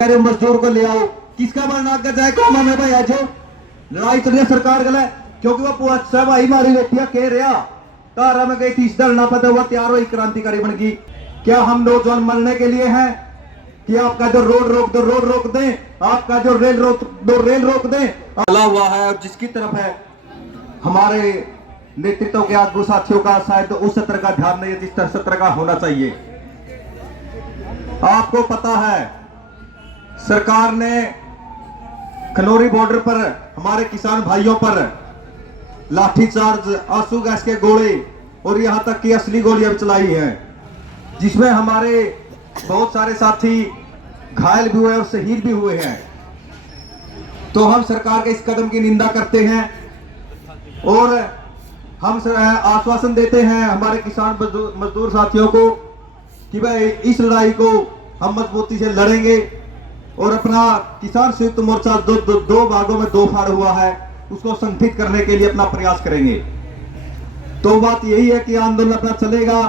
मजदूर को ले आओ, किसका मरना कर जाए कौन में भाई आज लड़ाई चल रही है सरकार गला क्योंकि वो सब आई मारी बेटिया कह रहा तारा में गई थी इस दल ना पता हुआ तैयार हुई क्रांतिकारी बन गई। क्या हम नौजवान मरने के लिए हैं कि आपका जो रोड रोक दें, आपका जो रेल रोक दो रेल रोक दें अला हुआ है। और जिसकी तरफ है हमारे नेतृत्व के आगू साथियों का शायद उस सत्र का ध्यान नहीं है जिस सत्र का होना चाहिए। आपको पता है सरकार ने खनौरी बॉर्डर पर हमारे किसान भाइयों पर लाठीचार्ज, आंसू गैस के गोले और यहां तक कि असली गोलियां भी चलाई हैं, जिसमें हमारे बहुत सारे साथी घायल भी हुए और शहीद भी हुए हैं। तो हम सरकार के इस कदम की निंदा करते हैं और हम आश्वासन देते हैं हमारे किसान मजदूर साथियों को कि भाई इस लड़ाई को हम मजबूती से लड़ेंगे और अपना किसान संयुक्त मोर्चा दो भागों में दो फाड़ हुआ है उसको संगठित करने के लिए अपना प्रयास करेंगे। तो बात यही है कि आंदोलन अपना चलेगा,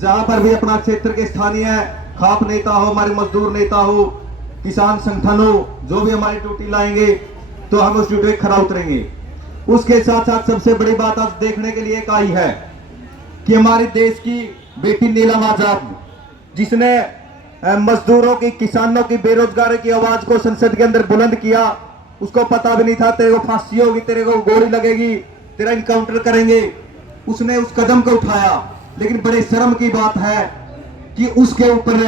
जहां पर भी अपना क्षेत्र के स्थानीय खाप नेता हो, हमारे मजदूर नेता हो, किसान संगठन हो, जो भी हमारी ड्यूटी लाएंगे तो हम उस ड्यूटी में खरा उतरेंगे। उसके साथ साथ सबसे बड़ी बात आज देखने के लिए एक आई है कि हमारे देश की बेटी नीलम आजाद, जिसने मजदूरों की, किसानों की, बेरोजगारों की आवाज को संसद के अंदर बुलंद किया, उसको पता भी नहीं था तेरे को फांसी होगी, तेरे को गोली लगेगी, तेरा इनकाउंटर करेंगे। उसने उस कदम को उठाया, लेकिन बड़े शर्म की बात है कि उसके ऊपर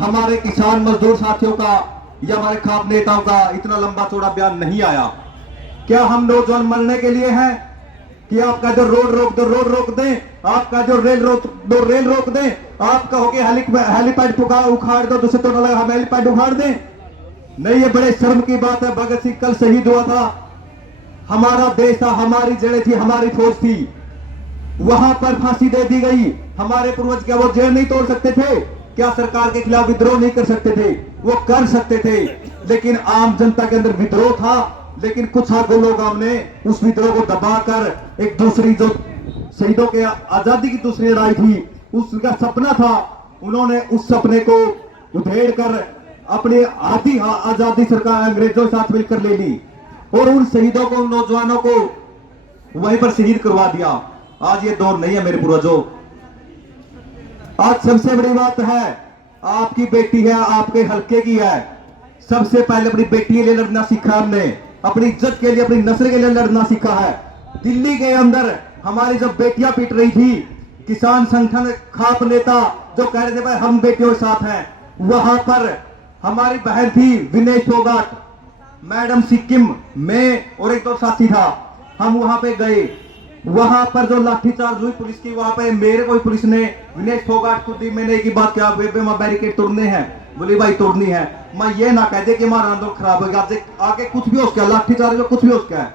हमारे किसान मजदूर साथियों का या हमारे खाप नेताओं का इतना लंबा चौड़ा बयान नहीं आया। क्या हम नौजवान मरने के लिए हैं कि आपका जो रोड रोक दें, आपका जो रेल रोक दें, आप कहोगे हेलीपैड उखाड़ दो, दूसरे तो लगा हम हेलीपैड उखाड़ दें? नहीं, ये बड़े शर्म की बात है। भगत सिंह कल शहीद हुआ था, हमारा देश था, हमारी जड़ें थी, हमारी फौज थी, वहां पर फांसी दे दी गई। हमारे पूर्वज क्या वो जेल नहीं तोड़ सकते थे? क्या सरकार के खिलाफ विद्रोह नहीं कर सकते थे? वो कर सकते थे, लेकिन आम जनता के अंदर विद्रोह था। लेकिन कुछ लोगों ने उस विद्रोह को दबाकर एक दूसरी जो शहीदों के आजादी की दूसरी लड़ाई थी, उसका सपना था, उन्होंने उस सपने को उधेड़ कर अपनी आधी आजादी सरकार अंग्रेजों के साथ मिलकर ले ली और उन शहीदों को, उन नौजवानों को वहीं पर शहीद करवा दिया। आज ये दौर नहीं है मेरे पूर्वजों। आज सबसे बड़ी बात है, आपकी बेटी है, आपके हल्के की है, सबसे पहले अपनी बेटी के लिए लड़ना सीखा हमने, अपनी इज्जत के लिए, अपनी नस्ल के लिए लड़ना सीखा है। दिल्ली के अंदर हमारी जब बेटियां पीट रही थी, किसान संगठन खाप नेता जो कह रहे थे भाई हम बेटियों के साथ हैं, वहां पर हमारी बहन थी विनय फोगाट, मैडम सिक्किम में और एक दो साथी था, हम वहां पे गए, वहां पर जो लाठीचार्ज हुई पुलिस की, वहां पे मेरे कोई पुलिस ने विनय फोगाट खुद ही मैंने की बात क्या बेबे मां बैरिकेड तोड़ने हैं, बोली भाई तोड़नी है, मैं ये ना कह दे कि हमारा आंदोलन खराब हो गया, आगे कुछ भी उसका लाठीचार्ज हो, कुछ भी उसका है,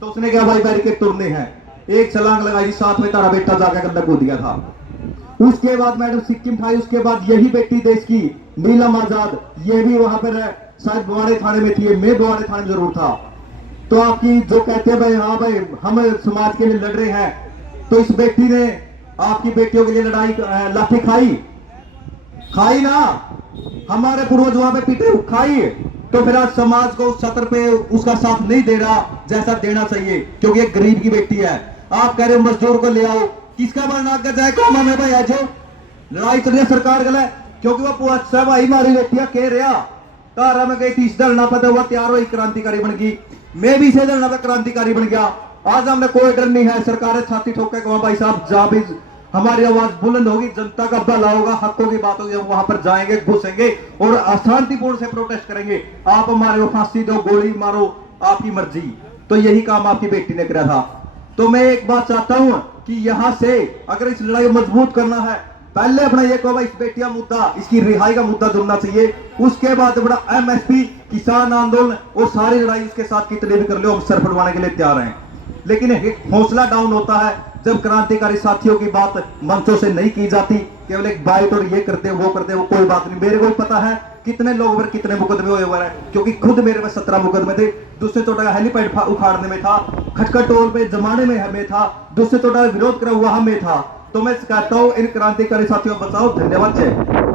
तो उसने कहा भाई बैरिकेड तोड़ने हैं, एक छलांग लगाई, साथ में तारा बेटा जाकर अंदर कूद गया था। उसके बाद मैडम सिक्किम था, उसके बाद यही बेटी देश की नीलम आजाद, ये भी वहां पर शायद बुआड़े थाने में थी, मैं बुआड़े थाने में जरूर था। तो आपकी जो कहते हैं भाई हाँ भाई हम समाज के लिए लड़ रहे हैं, तो इस बेटी ने आपकी बेटियों के लिए लड़ाई लाठी खाई ना, हमारे पूर्वज वहां पे पीटे खाई, तो फिर आज समाज को उस सत्र पे उसका साथ नहीं दे रहा जैसा देना चाहिए, क्योंकि एक गरीब की बेटी है। आप कह रहे हो मजदूर को ले आओ, किसका मरना कर जाए कौन में भाई आज लड़ाई चल रही है सरकार गला क्योंकि वो सब आई मारी बेटिया कह रहा तारा में गई थी इस दल ना पता हुआ तैयार हुई क्रांतिकारी बन गई, मैं भी इसे दल ना क्रांतिकारी बन गया। आज हमने कोई डर नहीं है, सरकार छाती ठोक के भाई साहब जहां भी हमारी आवाज बुलंद होगी, जनता का भला होगा, हकों की बात होगी, हम वहां पर जाएंगे, घुसेंगे और अशांतिपूर्ण से प्रोटेस्ट करेंगे। आप हमारे फांसी दो, गोली मारो, आपकी मर्जी। तो यही काम आपकी बेटी ने करा था। तो मैं एक बात चाहता हूं कि यहां से अगर इस लड़ाई को मजबूत करना है, पहले अपना ये कहो भाई इस बेटिया मुद्दा, इसकी रिहाई का मुद्दा जुड़ना चाहिए, उसके बाद बड़ा एमएसपी, किसान आंदोलन और सारी लड़ाई उसके साथ कितने भी कर लो, हम सर फटवाने के लिए तैयार हैं। लेकिन हौसला डाउन होता है जब क्रांतिकारी साथियों की बात मंचों से नहीं की जाती, केवल एक बाइट और ये करते वो कोई बात नहीं। मेरे को पता है कितने लोग पर कितने मुकदमे हुए हैं, क्योंकि खुद मेरे में 17 मुकदमे थे। दूसरे चोटा का हेलीपैड उखाड़ने में था, खटखट टोल पे जमाने में हमें था, दूसरे चोटा विरोध करा हुआ हमें था। तो मैं कहता हूं इन क्रांतिकारी साथियों बचाओ। धन्यवाद। जय